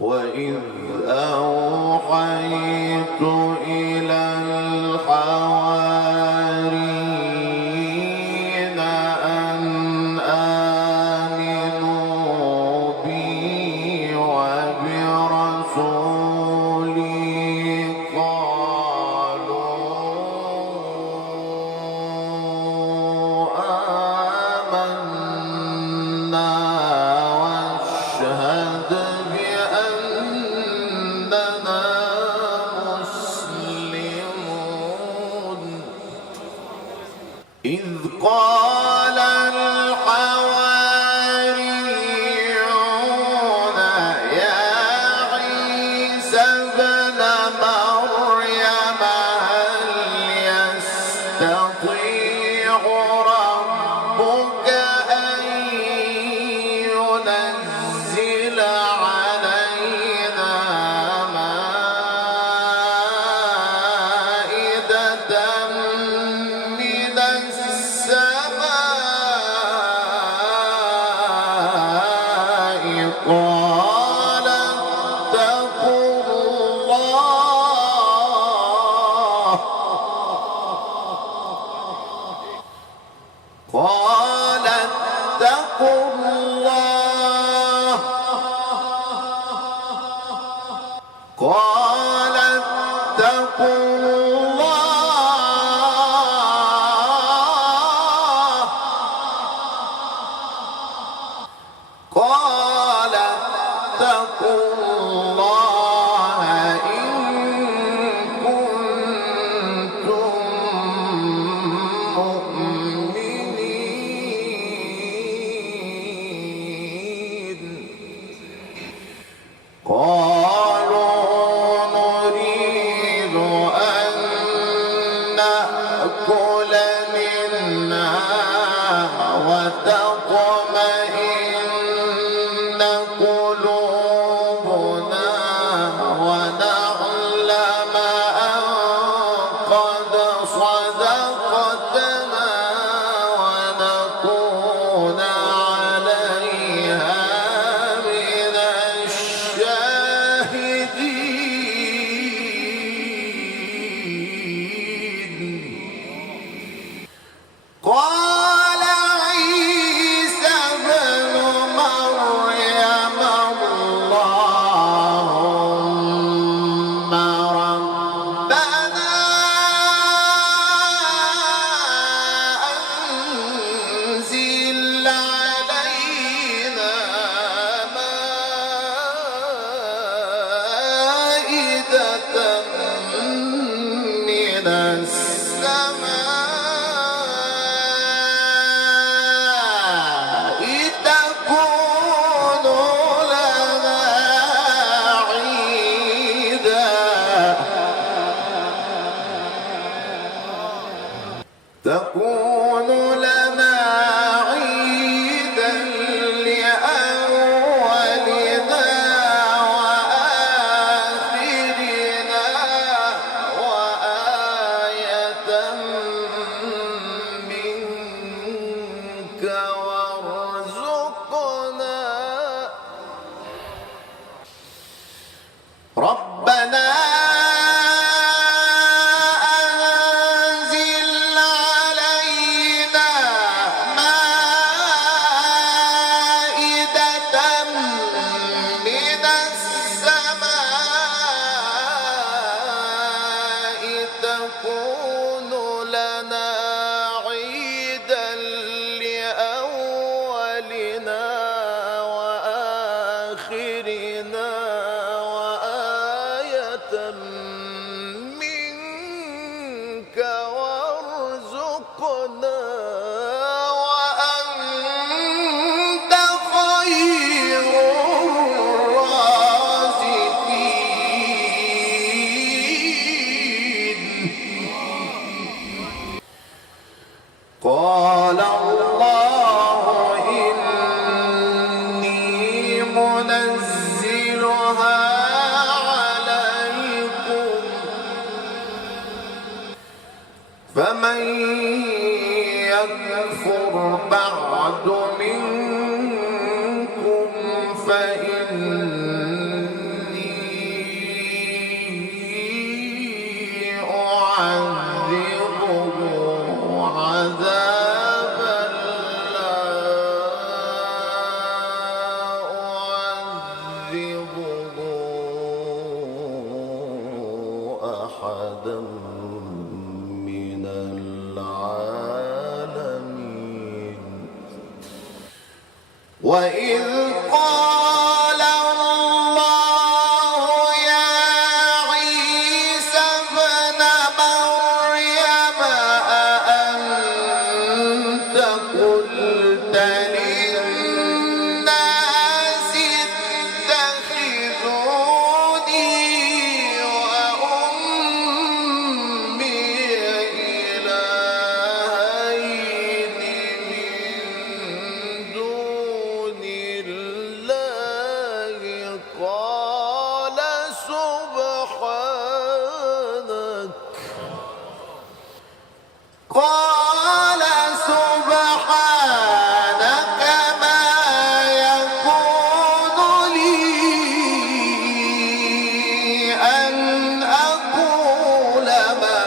وإذ أوحيت إلى الحواريين أن آمنوا بي وبرسولي قالوا آمنا واشهد بأننا مسلمون. إذ قال الحواريون يا عيسى ابن مريم هل يستطيع ربك أن ينزل علينا مائدة من السماء قال اتقوا الله قال اتقوا الله قال اتقوا الله قال اتقوا الله إن كنتم مؤمنين. قالوا نريد أن نأكل منها وتطمئن قلوبنا ونعلم أن قد صدقتنا ونكون عليها من الشاهدين. قال عيسى ابن مريم اللهم ربنا أنزل علينا مائدة من السماء تكون لنا عيدا لأولنا وآخرنا وآية منك وارزقنا ربنا أنزل علينا مائدة من السماء تكون لنا عيدا لأولنا وآخرنا وآية منك وارزقنا وأنت خير الرازقين. قال الله إني منزلها عليكم فمن يكفر بعد منكم فإني أحدا من العالمين. وإذ قال الله يا عيسى ابن مريم أأنت قلت للناس اتخذوني وأمي إلهين من دون الله قال سبحانك ما يكون لي أن أقول ما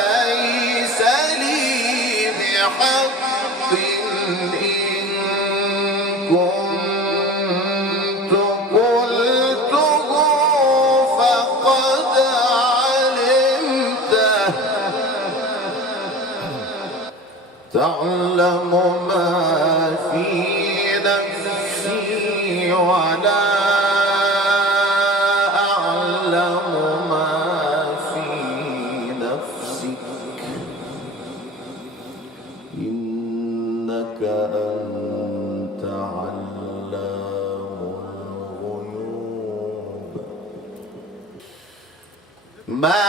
ليس لي بحق إن كنت قلته فقد علمته تعلم ما في نفسي ولا أعلم ما في نفسك إنك أنت علام الغيوب. ما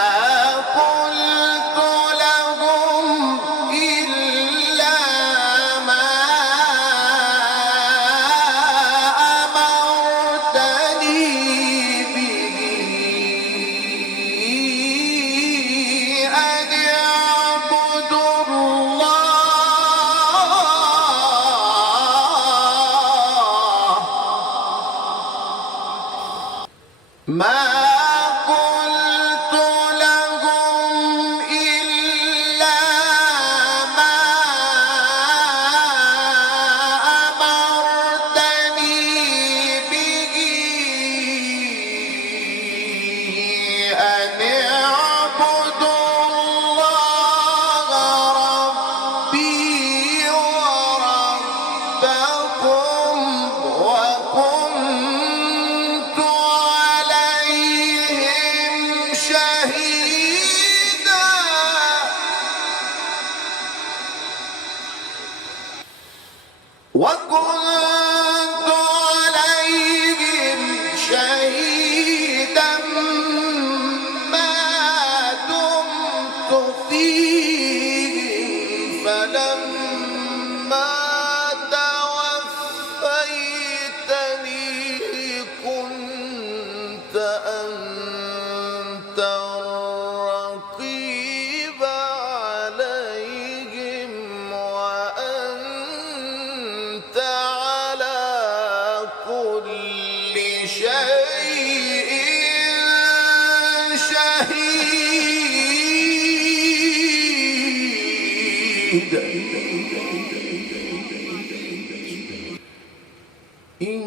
قلت لهم إلا ما أمرتني به أن اعبدوا الله. ما قلت لهم إلا ما أمرتني به أن اعبدوا الله ربي وربكم وكنت عليهم شهيدا. وكنت عليهم شهيدا ما دمت فيهم فلما توفيتني كنت أنت الرقيب عليهم وأنت على كل شيء شهيد. إن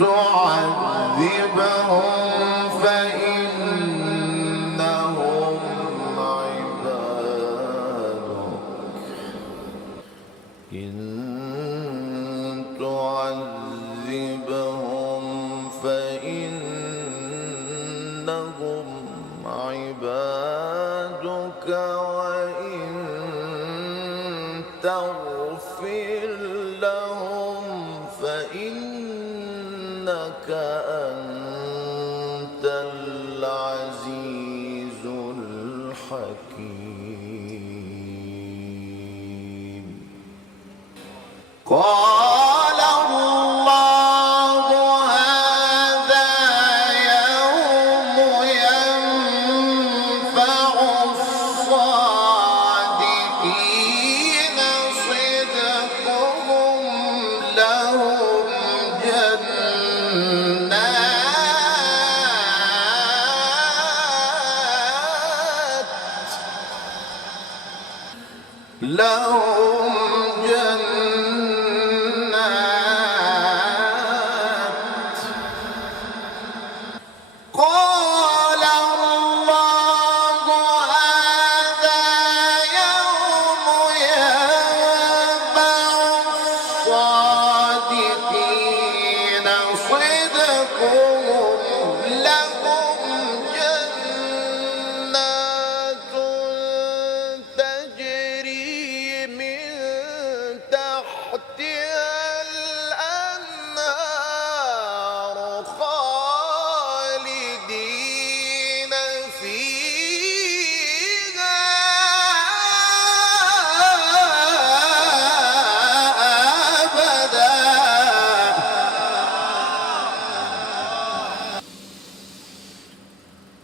تعذبهم فإنهم عبادك إن تعذبهم فإنهم عبادك وإن تغفر لهم فإنك أنت العزيز الحكيم. قال الله هذا يوم ينفع الصادقين صدقهم لهم جنات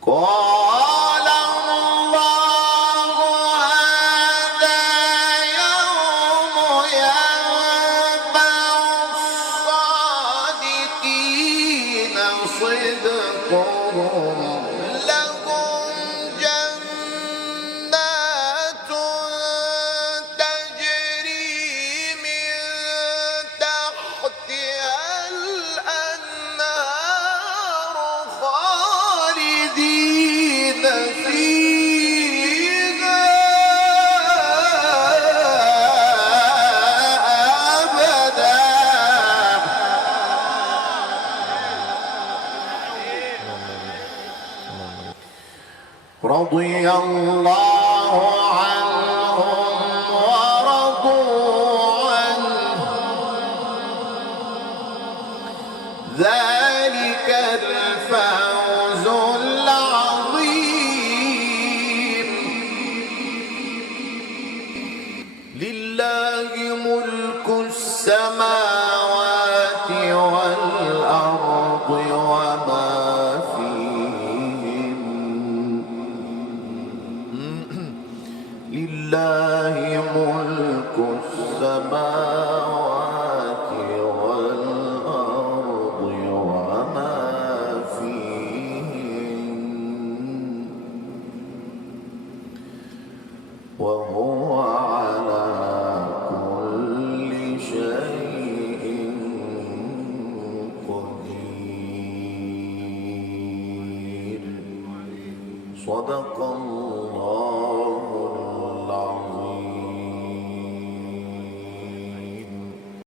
قال الله هذا يوم ينفع الصادقين صدقهم لهم جنات تجري من تحتها الأنهار خالدين فيها أبدا رضي الله عنهم ورضوا عنه ذلك الفوز العظيم لله ملك السماوات والأرض وما فيهن لله ملك السماوات والأرض وما فيهن وهو على كل شيء قدير صدق الله